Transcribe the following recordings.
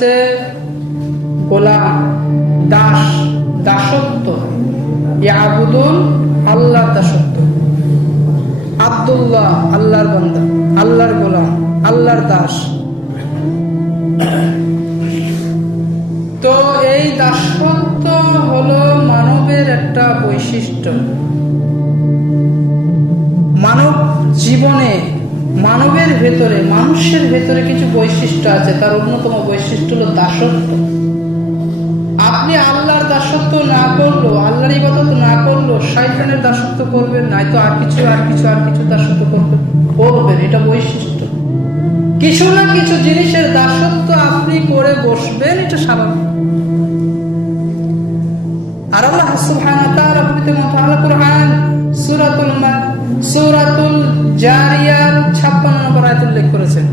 হচ্ছে গোলাম, দাস, দাসত্ব। ইয়াবুদুন আল্লাহ দাসত্ব। আব্দুল্লাহ আল্লাহর বান্দা, আল্লাহর গোলাম, আল্লাহর দাস। তো এই দাসত্ব হলো মানবের একটা বৈশিষ্ট্য। মানব জীবনে, মানবের ভেতরে, মানুষের ভেতরে কিছু বৈশিষ্ট্য আছে। তার অন্যতম বৈশিষ্ট্য হলো দাসত্ব। আপনি আল্লাহর দাসত্ব না করলো, আল্লাহর ইবাদত না করলো, শয়তানের দাসত্ব করবেন, নয়তো আর কিছু দাসত্ব করবেন। এটা বৈশিষ্ট্য। কিছু না কিছু জিনিসের দাসত্ব আপনি করে বসবেন, এটা স্বাভাবিক। আর আল্লাহ সুবহানাহু ওয়া তাআলা পবিত্র কোরআন সূরাতুল জারিয়াত 56 নম্বর আয়াতে উল্লেখ করেছেন,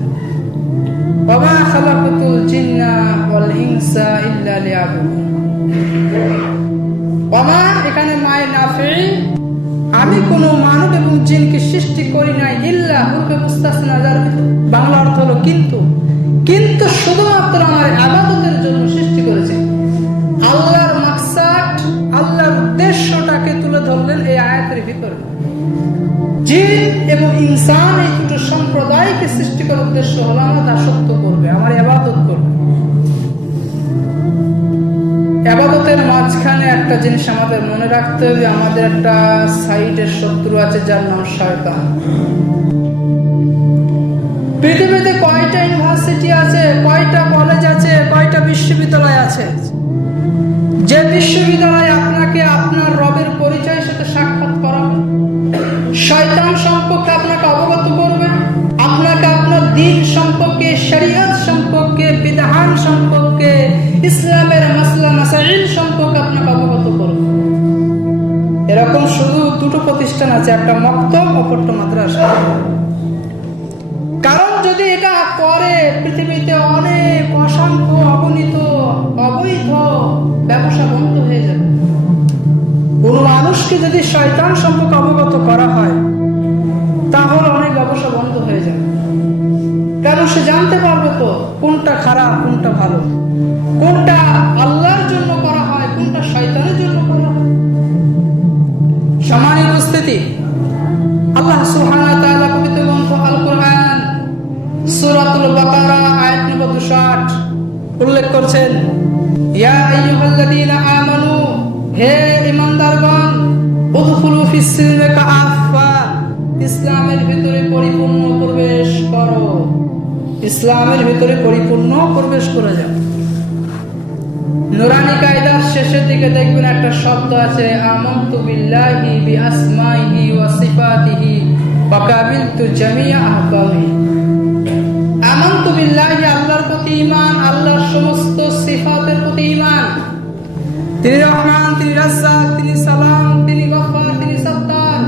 ওয়া মা খালাকাতুল জিন্না ওয়াল ইনসা ইল্লা লিয়াবুদুন। ওয়া মা এখানে মায়ে নাফি, আমি কোন মানব এবং জিনকে সৃষ্টি করি নাই, ইল্লা হুরফে মুস্তাসনা, যার বাংলা অর্থ হলো কিন্তু শুধুমাত্র আমার ইবাদতের জন্য সৃষ্টি করেছি। আল্লাহর মাকসাদ, আল্লাহর উদ্দেশ্যটাকে তুলে ধরলেন এই আয়াতের ভিতরে। জিন এবং ইনসান এই দুটো সম্প্রদায়কে সৃষ্টি করার উদ্দেশ্য হলো আমার দাসত্ব করবে, আমার ইবাদত করবে। ইবাদতের মাঝখানে একটা জিনিস আমাদের মনে রাখতে হবে, আমাদের একটা সাইডের শত্রু আছে যার নাম শয়তান। পৃথিবীতে কয়টা ইউনিভার্সিটি আছে, কয়টা কলেজ আছে, কয়টা বিশ্ববিদ্যালয় আছে, যে বিশ্ববিদ্যালয় আপনাকে আপনার রবের পরিচয়ের সাথে সাক্ষাৎ করাবে, শয়তান সম্পর্কে আপনাকে অবগত করবে, আপনাকে আপনার দ্বীন সম্পর্কে, শরীয়ত সম্পর্কে, বিধান সম্পর্কে, ইসলামের মাসলা মাসাইল সম্পর্কে আপনাকে অবগত করবে। এরকম শুধু দুটো প্রতিষ্ঠান আছে, একটা মক্তব, অপরটা মাদ্রাসা। কারণ যদি এটা করে পৃথিবীতে অনেক অসংখ্য অগণিত অবৈধ ব্যবসা বন্ধ হয়ে যাবে। কোন মানুষকে যদি শয়তান সম্পর্কে অবগত করা হয় তাহলে অনেক ব্যবসা বন্ধ হয়ে যাবে। কারণ সে জানতে পারবে তো কোনটা খারাপ, কোনটা ভালো, কোনটা আল্লাহর জন্য করা হয়, কোনটা শয়তানের জন্য করা হয়। সম্মানিত উপস্থিতি, আল্লাহ সুবহানাহু ওয়া তাআলা পবিত্র গ্রন্থ আল কোরআন সূরাতুল বাকারা আয়াত নম্বর 260 উল্লেখ করছেন, ইয়া আইয়ুহাল্লাযীনা আমানু, হে ঈমানদারগণ, উদখুলু ফিস সিলমি কাফা, ইসলামের ভিতরে পরিপূর্ণ প্রবেশ করো, ইসলামের ভিতরে পরিপূর্ণ প্রবেশ করে যাও। নুরানি কায়দার শেষের দিকে দেখবেন একটা শব্দ আছে, আমানতু বিল্লাহি বিআসমাইহি ওয়া সিফাতিহি ওয়া কাবিলতু জামিআ আহকামিহি। আমানতু বিল্লাহি, আল্লাহর প্রতি ঈমান, আল্লাহর সমস্ত সিফাতের প্রতি ঈমান। তিনি রহমান, তিনি রাজ্জাক, তিনি সালাম, তিনি গফফার, তিনি সত্তার,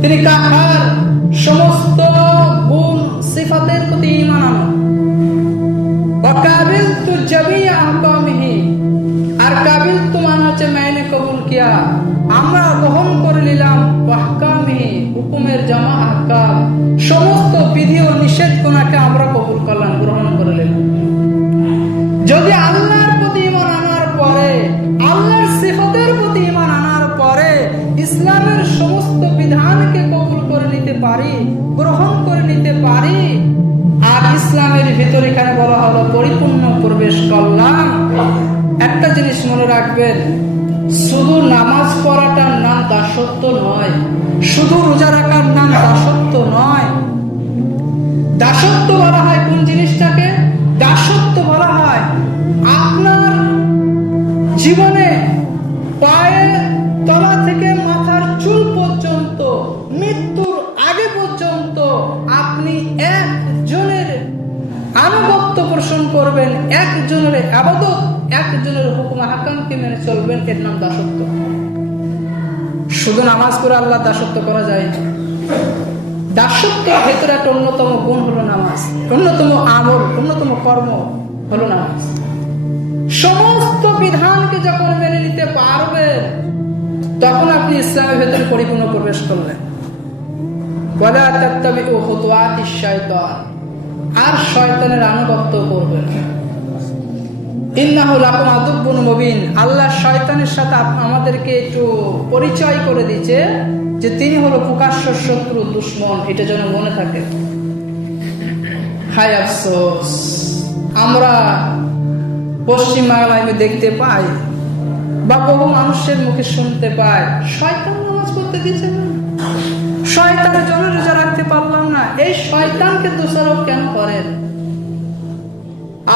তিনি কাহার, সমস্ত গুণ সিফাতের প্রতি ঈমান। ওয়া কাবিলতু জামিআ আহকামিহি, আর কাবিলতু মানে হচ্ছে মাইনে কবুল কিয়া, আমরা গ্রহণ করে নিলাম, আহকামিহি হুকুমের জামা আহকাম, সমস্ত বিধি ও নিষেধগুলোকে আমরা কবুল করলাম, গ্রহণ করে নিলাম। যদি আল্লাহর প্রতি ঈমান আনার পরে, আল্লাহর সিফাতের প্রতি ঈমান আনার পরে ইসলামের সমস্ত বিধানকে কবুল করে নিতে পারি, গ্রহণ করে নিতে পারি, আর ইসলামের ভিতরে এখানে বলা হলো পরিপূর্ণ প্রবেশ করলাম, একটা জিনিস মনে রাখবেন, শুধু নামাজ পড়াটার নাম দাসত্ব নয়, শুধু রোজা রাখার নাম দাসত্ব নয়। দাসত্ব বলা হয় কোন জিনিসটাকে? দাসত্ব বলা হয় আপনার জীবনে পায়ের তলা থেকে মাথার চুল পর্যন্ত, মৃত্যুর আগে পর্যন্ত আপনি একজনের আনুগত্য পোষণ করবেন, একজনের ইবাদত, একজনের হুকুম আহকামকে মেনে চলবেন, এর নাম দাসত্ব। শুধু নামাজ পড়ে আল্লাহ দাসত্ব করা যায় না। দাসত্বের ভেতরে একটা অন্যতম গুণ হলো নামাজ, অন্যতম আমল, অন্যতম কর্ম হলো নামাজ। সমস্ত বিধানকে যখন মেনে নিতে পারবেন তখন আপনি ইসলামের ভেতরে পরিপূর্ণ প্রবেশ করলেন। ওয়ালা তাত্তাবিউ খুতুওয়াতিশ শাইতান, আর শয়তানের আনুগত্য করবেন। ইন্নাহু লাকুম আদুব্বুন মুবিন। আল্লাহ শয়তানের সাথে আমাদেরকে একটু পরিচয় করে দিয়েছে যে তিনি হলো প্রকাশ্য শত্রু, দুশমন। এটা যেন মনে থাকে। হায় আফসোস, আমরা পশ্চিম বাংলায় দেখতে পাই বা বহু মানুষের মুখে শুনতে পাই, শয়তান নামাজ পড়তে দিচ্ছে না, শয়তানের জন্য রোজা রাখতে পারলাম না। এই শয়তানকে দোষারোপ কেন করেন?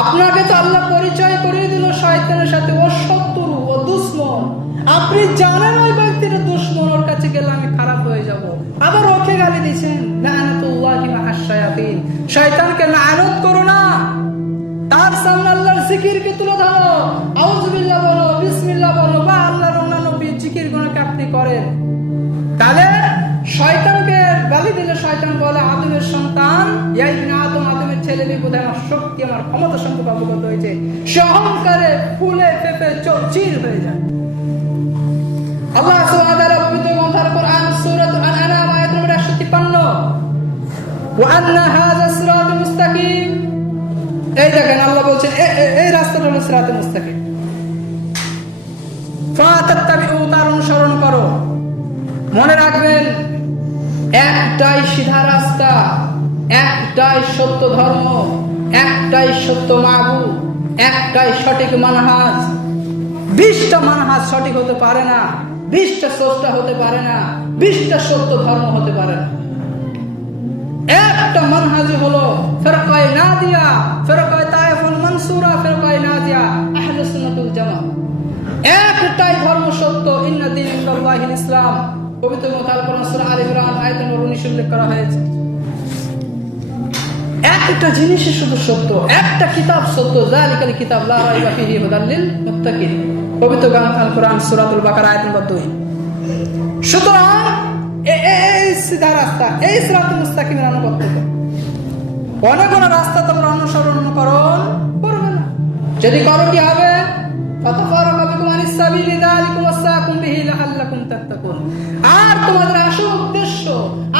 আপনাকে তো আল্লাহ পরিচয় করিয়ে দিল শয়তানের সাথে, ও শত্রু, ও দুশমন। আপনি জানেন ওই ব্যক্তিটা দুশমন, ওর কাছে গেলে আমি খারাপ হয়ে যাব, আবার ওকে গালি দিচ্ছেন। লাআনাতুল্লাহি মা'আশ শায়াতিন। শয়তানকে লানত করো না, তার সামনে আল্লাহর জিকিরকে তুলে ধরো, আউযুবিল্লাহ বলো, বিসমিল্লাহ বলো, বা আল্লাহর অন্যান্য জিকির গুণকে আপনি করেন। তাহলে শয়তানকে গালি দিলে শয়তান বলে, আদমের সন্তান, ইয়া ইবনে আদম, আদমের ছেলে, বোধহয় আমার শক্তি, আমার ক্ষমতা সম্পর্কে অবগত হয়েছে। সে অহংকারে ফুলে ফেপে চৌচির হয়ে যায়। আল্লাহ সুবহানাহু ওয়া তাআলা পবিত্র গ্রন্থের কোরআন সূরাতুল আনআম আয়াত নম্বর 153, ওয়া আন্না হাযা সিরাতুল মুস্তাকিম। এই দেখেন আল্লাহ বলছেন এই রাস্তাটা হলো সিরাতুল মুস্তাকিম, ফাতাত্তাবিউ, তার অনুসরণ করো। মনে রাখবেন, একটাই সিধা রাস্তা, একটাই সত্য ধর্ম, একটাই সত্য মাবুদ, একটাই সঠিক মানহাজ। 20টা মানহাজ সঠিক হতে পারে না, 20টা স্রষ্টা হতে পারে না, 20টা সত্য ধর্ম হতে পারে না। একটা মানহাজ হলো ফিরকায়ে নাদিয়া, ফিরকায়ে তায়েফুল মানসুরা, ফিরকায়ে নাদিয়া, আহলুস সুন্নাতুল জামাত। একটাই ধর্ম সত্য, ইন্না দীন ইনদাল্লাহিল ইসলাম। পবিত্র গ্রন্থ কোরআন সূরা আলে ইমরান আয়াত নম্বর 19 উল্লেখ করা হয়েছে। একটা জিনিসই শুধু সত্য, একটা কিতাব সত্য, যালিকাল কিতাব লা রাইবা ফীহি হুদাল লিল মুত্তাকিন। পবিত্র গ্রন্থ কোরআন সূরাতুল বাকারা আয়াত নম্বর 2। সুতরাং এই সিধা রাস্তা, এই সিরাতুল মুস্তাকিমের আনুগত্য করো। অনেক রাস্তা তোমরা অনুসরণ করবে না। যদি করো কি হবে? ফাতাফারাকা বিকুম আনিস সাবিলি যালিকুম ওয়াসাকুম বিহি লাআল্লাকুম তাত্তাকুন। আর তোমাদের আসল উদ্দেশ্য,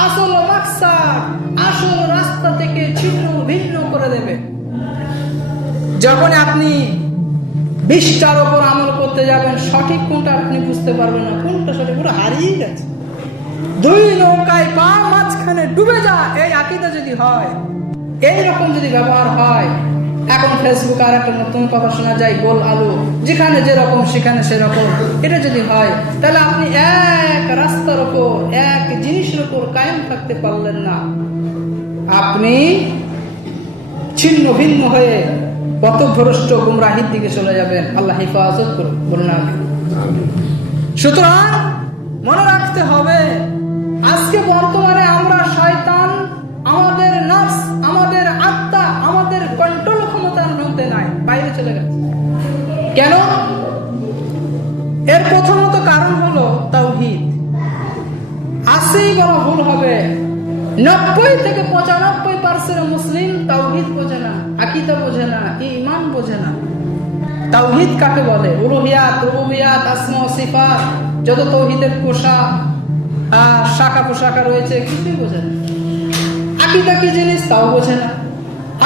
আসল মাকসাদ, আসল রাস্তা থেকে ছিন্ন ভিন্ন করে দেবে। যখন আপনি 20টার উপর আমল করতে যাবেন, সঠিক কোনটা আপনি বুঝতে পারবেন না, কোনটা সঠিক, পুরো হারিয়ে গেছে। 2 নৌকায় পা মাঝখানে ডুবে যা, এই আকীদা যদি হয়, এইরকম যদি ব্যবহার হয়। এখন ফেসবুক আর একটা নতুন কথা শোনা যায়, গোল আলু, যেখানে যেরকম সেখানে সেরকম। এটা যদি হয়, তাহলে আপনি এক রাস্তার উপর, এক জিনিসের উপর কায়েম থাকতে পারলেন না, আপনি ছিন্ন ভিন্ন হয়ে পথভ্রষ্ট গুমরাহির দিকে চলে যাবেন। আল্লাহ হেফাজত করুন, বলুন আমিন। সুতরাং মনে রাখতে হবে, আজকে বর্তমানে আমরা শয়তান, আমাদের নফস, আমাদের আত্মা, আমাদের কন্ট্রোল ক্ষমতার মধ্যে নাই, বাইরে চলে গেছে। কেন? এর প্রথমত কারণ হলো তাওহীদ। 80 বড় ভুল হবে, 90 থেকে 95% মুসলিম তাওহীদ বোঝে না, আকীদা বোঝে না, ঈমান বোঝে না। তাওহীদ কাকে বলে? উলুহিয়াত, রুবুবিয়াত, আসমা ও সিফাত, যত তাওহীদের শাখা পোশাখা রয়েছে, কিছুই বোঝে না। আকীদা কি জিনিস তাও বোঝে না।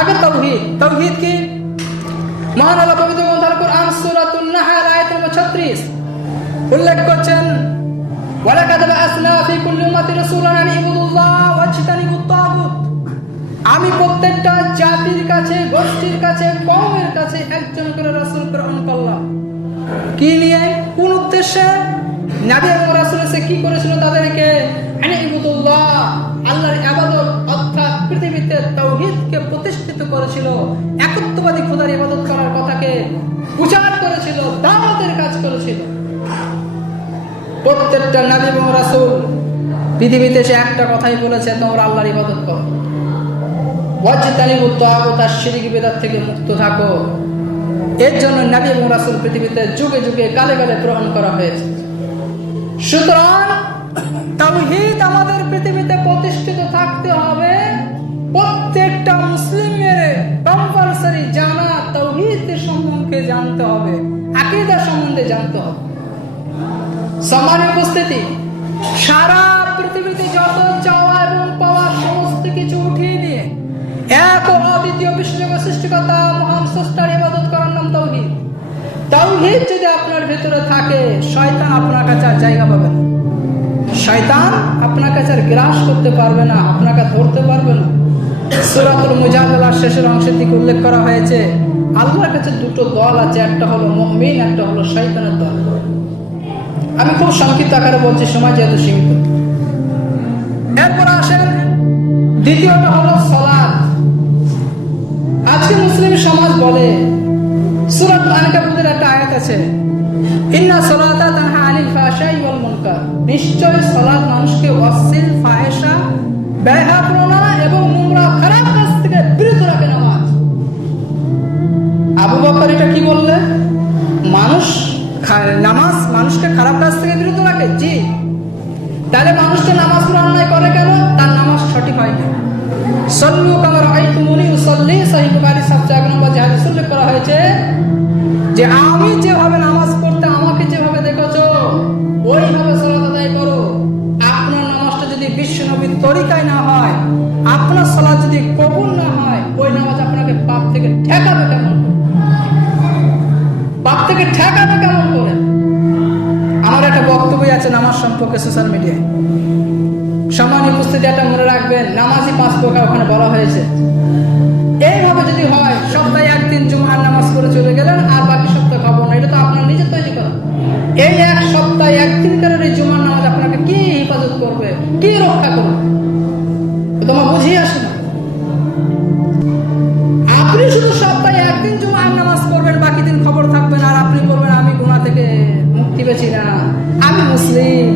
আগে তাওহীদ, তাওহীদ কি? মহান আল্লাহ পবিত্র গ্রন্থ কোরআন সূরাতুন নাহল আয়াত নম্বর 36 উল্লেখ করছেন, ওয়ালাকাদ বাআসনা ফি কুল্লি উম্মাতিন রাসূলান আন ইবুদুল্লাহ ওয়াজতানিবুত তাগুত। আমি প্রত্যেকটা জাতির কাছে, গোষ্ঠীর কাছে, কওমের কাছে একজন করে রাসূল প্রেরণ করলাম। কি নিয়ে? কোন উদ্দেশ্যে? নবী এবং রাসূল এসে কি করেছিল তাদেরকে? আন ইবুদুল্লাহ, আল্লাহর ইবাদত, অর্থাৎ পৃথিবীতে তাওহীদকে প্রতিষ্ঠিত করেছিল, একত্ববাদী খোদার ইবাদত করার কথাকে প্রচার করেছিল, দাওয়াতের কাজ করেছিল। প্রত্যেকটা নবী এবং রাসূল পৃথিবীতে সে একটা কথাই বলেছে, তোমরা আল্লাহর ইবাদত করো, ওয়াজতানিবুত তাগুত, শিরক বিদআত থেকে মুক্ত থাকো। এর জন্য নবী এবং রাসূল পৃথিবীতে যুগে যুগে কালে কালে প্রেরণ করা হয়েছে। সুতরাং তাওহীদ আমাদের পৃথিবীতে প্রতিষ্ঠিত থাকতে হবে। প্রত্যেকটা মুসলিমের কম্পালসরি জানা, তাওহীদের সম্বন্ধে জানতে হবে, আকীদা সম্বন্ধে জানতে হবে। সম্মানিত উপস্থিতি, সারা পৃথিবীতে যত চাওয়া এবং পাওয়া সমস্ত কিছু উঠিয়ে নিয়ে এক ও অদ্বিতীয় বিশ্বজগৎ সৃষ্টিকর্তা মহান স্রষ্টার ইবাদত করার নাম তাওহীদ। তাওহীদ যদি আপনার ভেতরে থাকে, শয়তান আপনার কাছে আর জায়গা পাবে না। শয়তান আপনার কাছে আর গ্রাস করতে পারবে না, আপনাকে ধরতে পারবে না। সূরাতুল মুজাদালার শেষের অংশের দিকে উল্লেখ করা হয়েছে, আল্লাহর কাছে দুটো দল আছে, একটা হলো মুমিন, একটা হলো শয়তানের দল। আমি খুব সংক্ষিপ্ত আকারে বলছি, সময় যেহেতু সীমিত। এরপর আসেন দ্বিতীয়টা হলো সালাত। আজকে মুসলিম সমাজ বলে, সূরা আনকাবুতের একটা আয়াত আছে, ইন্না সালাতা তানহা আনিল ফাহশাই ওয়াল মুনকার, নিশ্চয় সালাত মানুষকে অশ্লীল, ফাহেশা, বেহায়াপনা এবং নোংরা খারাপ কাজ থেকে বিরত রাখে নামাজ। আবু বকর এটা কি বললেন? নামাজ মানুষকে খারাপ কাজ থেকে বিরত রাখে। জি, তাহলে মানুষকে নামাজ পড়া অন্যায় করে কেন? তার নামাজ সঠিক হয় না। সল্লু কামা রাআইতুমুনি উসাল্লি, সহিহ বুখারী 7 নম্বর হাদিসে উল্লেখ করা হয়েছে যে আমি যেভাবে নামাজ পড়তে আমাকে যেভাবে দেখেছো ওইভাবে সালাত আদায় করো। আপনার নামাজটা যদি বিশ্ব নবীর তরিকায় না হয়, আপনার সালাত যদি কবুল না হয়, ওই নামাজ আপনাকে পাপ থেকে ঠেকাবে কেমন? পাপ থেকে ঠেকাবে কেমন করে? আমার একটা বক্তব্য আছে নামাজ সম্পর্কে সোশ্যাল মিডিয়ায়, সামান্য উপস্থিতি একটা মনে রাখবেন, নামাজই 5 প্রকার ওখানে বলা হয়েছে। এইভাবে যদি হয়, সপ্তাহে একদিন জুমার নামাজ করে চলে গেলেন, আর বাকি সপ্তাহ খাবো না, এটা তো আপনার নিজের তৈরি করা। এই এক সপ্তাহে একদিন করে এই জুমার নামাজ আপনাকে কি হেফাজত করবে, কি রক্ষা করবে, তোমার বুঝিয়ে আসে না। আপনি শুধু সপ্তাহে একদিন জুমার নামাজ পড়বেন, বাকি দিন খবর থাকবেন, আর আপনি বলবেন আমি গুনাহ থেকে মুক্তি পেয়েছি না, আমি মুসলিম,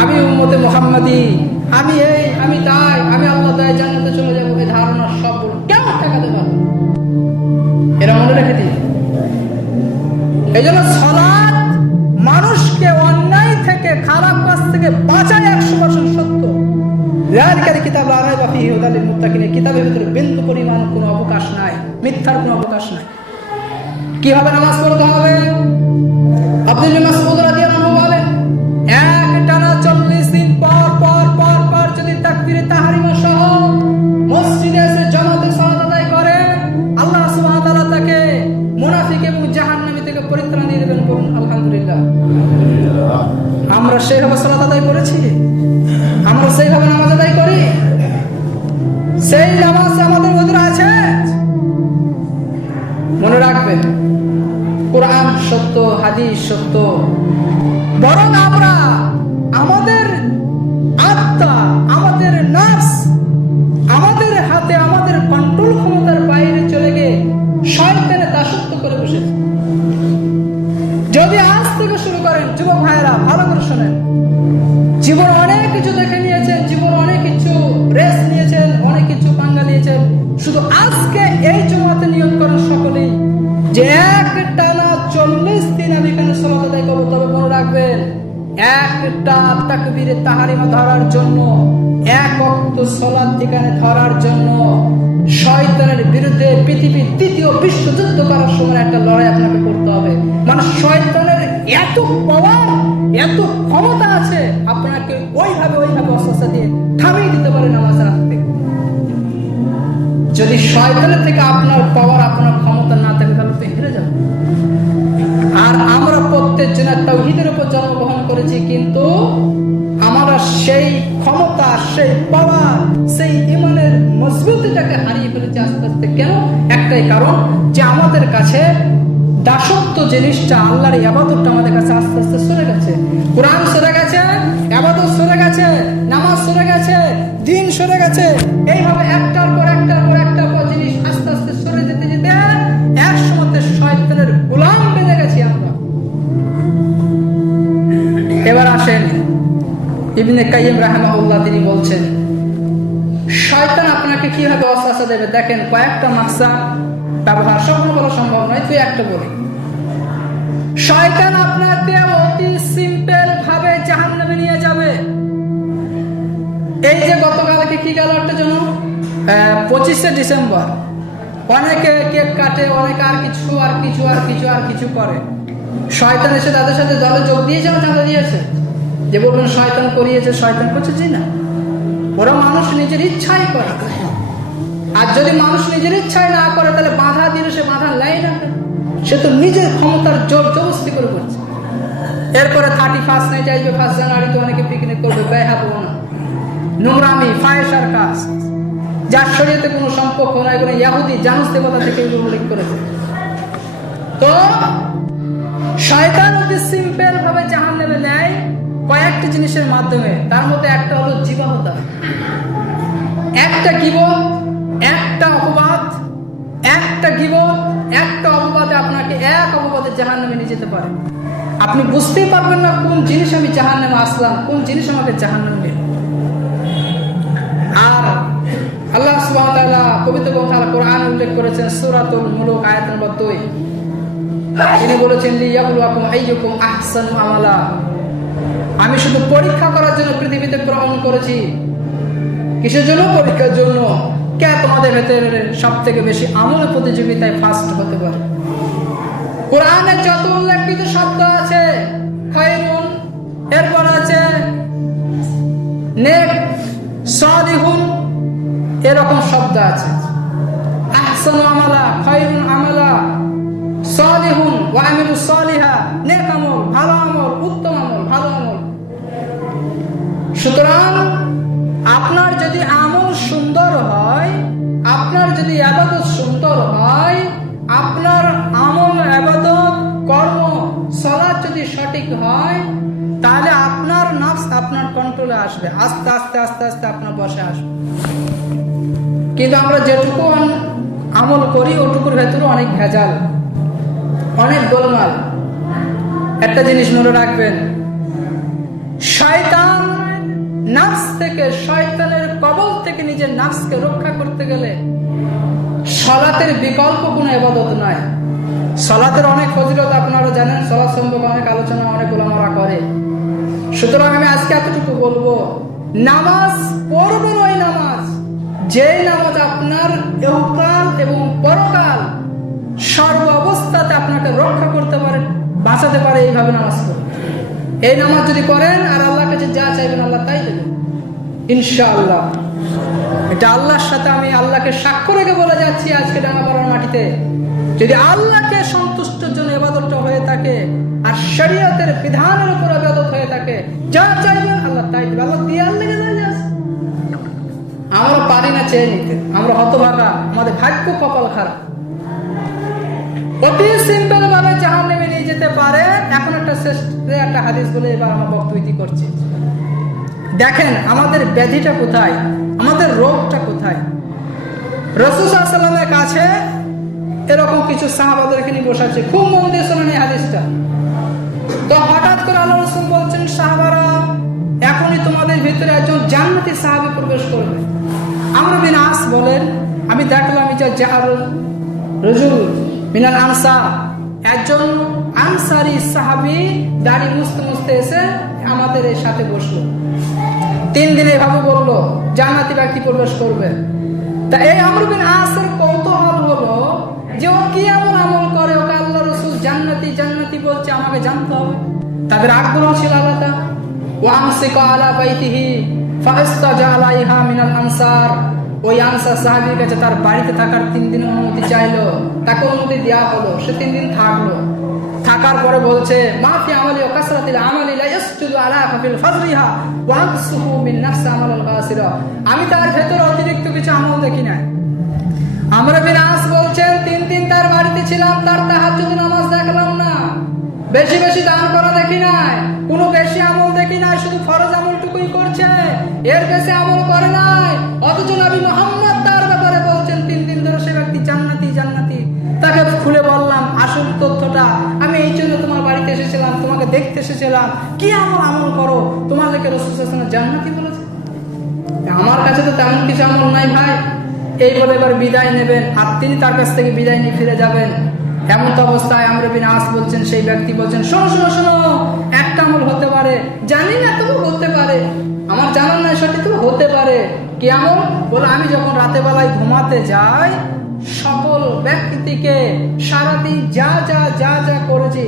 আমি উম্মতে মুহাম্মাদি, আমি এই, আমি তাই, আমি আল্লাহ তাই জান্নাতে চলে যাবো। এই ধারণা সব কেমন ঠেকাতে পারবে? এরা মনে রেখে দিই। এই জন্য সালাত মানুষকে অন্যায় থেকে, খারাপ কাজ থেকে বাঁচায় 100% সত্য। যালিকাল কিতাব লা রাইবা ফীহি হুদাল লিল মুত্তাকিন, কিতাবের ভিতরে বিন্দু পরিমাণ কোনো অবকাশ নাই, মিথ্যার কোনো অবকাশ নাই। কিভাবে নামাজ পড়তে হবে? আব্দুল্লাহ মাসউদ রাদিয়াল্লাহু আনহু বলেন, একটানা 40 দিন পর পর পর পর যদি তাকবীরে তাহরিমা সহ মসজিদে এসে জামাতে সালাত আদায় করে, আল্লাহ সুবহানাহু ওয়া তাআলা তাকে মুনাফিক এবং জাহান্নামী থেকে পরিত্রাণ দিয়ে দেবেন। বলুন আলহামদুলিল্লাহ। আমরা সেইভাবে সালাত আদায় করেছি? আমরা সেইভাবে নামাজ আদায় করি? সেই নামাজ আমাদের মধ্যে আছে? মনে রাখবেন, কোরআন সত্য, হাদিস সত্য, বরং আমরা আমাদের আত্মা, আমাদের নাফস, আমাদের হাতে, আমাদের কন্ট্রোল ক্ষমতার বাইরে চলে গিয়ে শয়তানের দাসত্ব করে বসেছে। যদি আজ থেকে শুরু করেন, যুবক ভাইয়েরা ভালো করে শোনেন, জীবন অনেক কিছু দেখে নিয়েছেন, জীবন অনেক কিছু রেস্ট নিয়েছেন, অনেক কিছু পাঙ্গা নিয়েছেন, শুধু আজকে এই জমাতে নিয়ত করেন সকলেই যে একটানা 40 দিন আমি এখানে সালাত আদায় করবো। তবে মনে রাখবেন, একটা তাকবীরে তাহরিমা ধরার জন্য, এক ওয়াক্ত সালাত এখানে ধরার জন্য শয়তানের বিরুদ্ধে পৃথিবীর 3য় বিশ্বযুদ্ধ করার সময় একটা লড়াই আপনাকে করতে হবে। মানে শয়তানের এত পাওয়ার, এত ক্ষমতা আছে, আপনাকে ওইভাবে অস্ত্র দিয়ে থামিয়ে দিতে পারে নামাজ রাখতে। যদি শয়তানের থেকে আপনার পাওয়ার, আপনার ক্ষমতা না থাকে, তাহলে তো হেরে যাবে। আর আমরা প্রত্যেক জন তাওহীদের উপর জন্মগ্রহণ করেছি, কিন্তু আমরা সেই ক্ষমতা, সেই পাওয়ার, সেই ঈমানের মজবুতিটাকে হারিয়ে ফেলেছি আস্তে আস্তে। কেন? একটাই কারণ, যে আমাদের কাছে দাসত্ব জিনিসটা, আল্লাহর ইবাদতটা আমাদের কাছে আস্তে আস্তে সরে গেছে। কোরআন সরে গেছে, ইবাদত সরে গেছে, নামাজ সরে গেছে, দিন সরে গেছে। এইভাবে একটার পর একটার পর একটার পর জিনিস আস্তে আস্তে সরে যেতে যেতে এক সময়তে শয়তানের গোলাম বেঁধে গেছি আমরা। এবার আসেন, ইবনে কাইয়িম রাহিমাহুল্লাহ তিনি বলছেন, শয়তান আপনাকে কিভাবে ওয়াসওয়াসা দেবে। দেখেন, কয়েকটা মাকসা ব্যবহার, সবগুলো বলা সম্ভব নয়, তুই একটা বলি। শয়তান আপনাকে অতি সিম্পল ভাবে জাহান্নামে নিয়ে যাবে। এই যে গতকালকে কি গেল একটা জন্য, 25শে ডিসেম্বর, অনেকে কেক কাটে, অনেকে আর কিছু আর কিছু আর কিছু আর কিছু করে। শয়তান এসে তাদের সাথে দলে যোগ দিয়েছে না চাঁদা দিয়েছে? যে বলবেন শয়তান করিয়েছে, শয়তান করছে, জি না, ওরা মানুষ নিজের ইচ্ছাই করে। আর যদি মানুষ নিজের ইচ্ছায় না করে, তাহলে বাধা দিলে সে বাধা নেয় না। সে তো নিজের ক্ষমতার জোর জবরদস্তি করে করছে। এরপরে 31 নাইট আসবে, 1 জানুয়ারিতে অনেকে পিকনিক করবে, বেহায়াপনা, নোংরামি, ফাহেসার কাজ, যার শরীয়তে কোনো সম্পর্ক নাই, কোনো ইহুদি জানুস দেবতা থেকে এগুলো উল্লেখ করেছে। তো শয়তান অতি সিম্পল ভাবে জাহান্নামে নেয় কয়েকটি জিনিসের মাধ্যমে। তার মধ্যে একটা হলো জীবাহতা, একটা গীবত, একটা অপবাদ, একটা গীবত, একটা অপবাদে আপনাকে এক অপবাদে জাহান্নামে নিয়ে যেতে পারে। আপনি বুঝতেই পারবেন না কোন জিনিস আমি জাহান্নামে আসলাম, কোন জিনিস আমাকে জাহান্নামে নিল। আর আল্লাহ সুবহানাহু ওয়া তাআলা পবিত্র গ্রন্থ কোরআন উল্লেখ করেছেন সূরাতুল মুলুক আয়াত নম্বর 2। তিনি বলেছেন লিয়াবলুয়াকুম আইয়ুকুম আহসানু আমালা। আমি শুধু পরীক্ষা করার জন্য পৃথিবীতে প্রেরণ করেছি। কিসের জন্য? পরীক্ষার জন্য। কে তোমাদের ভেতরে সবথেকে বেশি আমলের প্রতিযোগিতায় ফার্স্ট হতে পারে। কোরআনে যত উল্লেখিত শব্দ আছে, খায়রুন, এরপর আছে নেক, সালিহুন, এরকম শব্দ আছে। আহসানু আমালা, খায়রুন আমালা, সালিহুন ওয়া আমিলুস সালিহা, নেক আমল, ভালো আমল, উত্তম আমল, ভালো আমল। সুতরাং আপনার যদি আমল সুন্দর হয়, আপনার যদি ইবাদত সুন্দর হয়, আপনার আমল, ইবাদত, কর্ম, সালাত যদি সঠিক হয়, তাহলে আপনার নফস আপনার কন্ট্রোলে আসবে। আস্তে আস্তে আস্তে আস্তে আপনার বসে আসবে। কিন্তু আমরা যেটুকু আমল করি ওটুকুর ভেতরে অনেক ভেজাল, অনেক গোলমাল। একটা জিনিস মনে রাখবেন, শয়তান নফস থেকে, শয়তানের কবল থেকে নিজের নফসকে রক্ষা করতে গেলে সালাতের বিকল্প কোনো ইবাদত নাই। সালাতের অনেক ফজিলত আপনারা জানেন, সালাত সম্পর্কে অনেক আলোচনা অনেক উলামারা করে। সুতরাং আমি আজকে এতটুকু বলবো, নামাজ পড়বেন ওই নামাজ, যেই নামাজ আপনার ইহকাল এবং পরকাল সর্ব অবস্থাতে আপনাকে রক্ষা করতে পারে, বাঁচাতে পারে। এইভাবে নামাজ পড়ুন। এই নামাজ যদি করেন আর আল্লাহর কাছে যা চাইবেন আল্লাহ তাই দেবেন ইনশাআল্লাহ। এটা আল্লাহর সাথে আমি আল্লাহকে সাক্ষ্য রেখে বলে যাচ্ছি আজকে ডাঙ্গাপাড়ার মাটিতে, যদি আল্লাহকে সন্তুষ্টের জন্য ইবাদতটা হয়ে থাকে আর শরীয়তের বিধানের উপর ইবাদত হয়ে থাকে, যা চাইবেন আল্লাহ তাই দেবে। আল্লাহ দিয়ে আল্লাহকে আমরা পারি না চেয়ে নিতে, আমরা হতভাগা, আমাদের ভাগ্য কপাল খারাপ। অতি সিম্পল ভাবে জাহান্নামে নিয়ে যেতে পারে। এখন একটা হাদিস বলে এবার আমার বক্তব্য করছি। দেখেন আমাদের ব্যাধিটা কোথায়, আমাদের রোগটা কোথায়। রাসূল সাল্লাল্লাহু আলাইহি ওয়াসাল্লামের কাছে এরকম কিছু সাহাবাদেরকে নিয়ে বসে আছে, খুব মন দিয়ে শোনেন এই হাদিসটা। তো হঠাৎ করে আল্লাহ রাসূল বলছেন, সাহাবারা এখনই তোমাদের ভিতরে একজন জান্নাতি সাহাবী প্রবেশ করবে। আমর বিন আস বলেন, আমি দেখলাম যে রাজুল মিনাল আনসার, একজন আনসারি সাহাবী দাড়ি মুছতে মুছতে এসে আমাদের এর সাথে বসলো। 3 দিন এভাবে বললো জান্নাতি ব্যক্তি প্রবেশ করবে। তা এই আমর বিন আসের কৌতূহল হলো যে ও কি এমন আমল করে, ওকে আল্লাহ রাসূল জান্নাতি জান্নাতি বলছে, আমাকে জানতে হবে। তাদের আগ্রহ ছিল আলাদা। ওয়া আমসিকা আলা বাইতিহি ফাস্তাজা আলাইহা মিনাল আনসার, ওই আনসার সাহাবীর কাছে তার বাড়িতে থাকার 3 দিন অনুমতি চাইলো, তাকে অনুমতি দেওয়া হলো। সে 3 দিন থাকলো। থাকার পরে বলছে, মাফি আমালি ওয়া কাসরাতিল আমালি লা ইয়াসজুদু আলা ফাফিল ফাজরিহা ওয়া আকসুহু মিন নাফসি আমালাল গাসিরা। আমি তার ভেতরে অতিরিক্ত কিছু আমল দেখি না। আমর বিন আস বলছেন, 3 দিন তার বাড়িতে ছিলাম, তার তাহাজ্জুদ নামাজ দেখলাম না, বেশি বেশি দান করা দেখি নাই, কোনো বেশি আমল দেখি নাই, শুধু ফরজ আমলটুকুই করছে, এর বেশি আমল করে নাই। অথচ নবী মুহাম্মদ তার ব্যাপারে বলছেন 3 দিন ধরে সে ব্যক্তি জান্নাতি জান্নাতি। তাকে খুলে বললাম আসল তথ্যটা, আমি এই জন্য তোমার বাড়িতে এসেছিলাম, তোমাকে দেখতে এসেছিলাম, কি আমল করো, তোমাদেরকে রাসূল সাল্লাল্লাহু আলাইহি ওয়াসাল্লাম জান্নাতি বলেছে। আমার কাছে তো তেমন কিছু আমল নাই ভাই। এই বলে এবার বিদায় নেবেন, আর তিনি তার কাছ থেকে বিদায় নিয়ে ফিরে যাবেন। এমন তো অবস্থায় আমর বিন আস বলছেন, সেই ব্যক্তি বলছেন, শোনো শোনো শোনো, একটা আমল হতে পারে, জানি না তবু হতে পারে, আমার জানার নাই সঠিক, তবু হতে পারে। কি আমল? বলে, আমি যখন রাতে বেলায় ঘুমাতে যাই, সকল ব্যক্তিকে সারাদিন যা যা যা যা করেছি,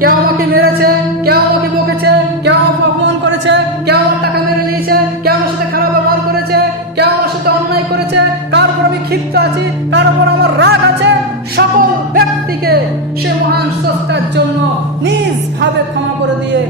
কেউ আমাকে মেরেছে, কেউ আমাকে বকেছে, কেউ আমাকে অপমান করেছে, কেউ আমার টাকা মেরে নিয়েছে, কেউ আমার সাথে খারাপ ব্যবহার করেছে, কেউ আমার সাথে অন্যায় করেছে, কার উপর আমি ক্ষিপ্ত আছি, কার উপর আমার রাগ আছে, সকল ব্যক্তি ব্যক্তিকে সে মহান স্রষ্টার জন্য নিজ ভাবে ক্ষমা করে দিয়ে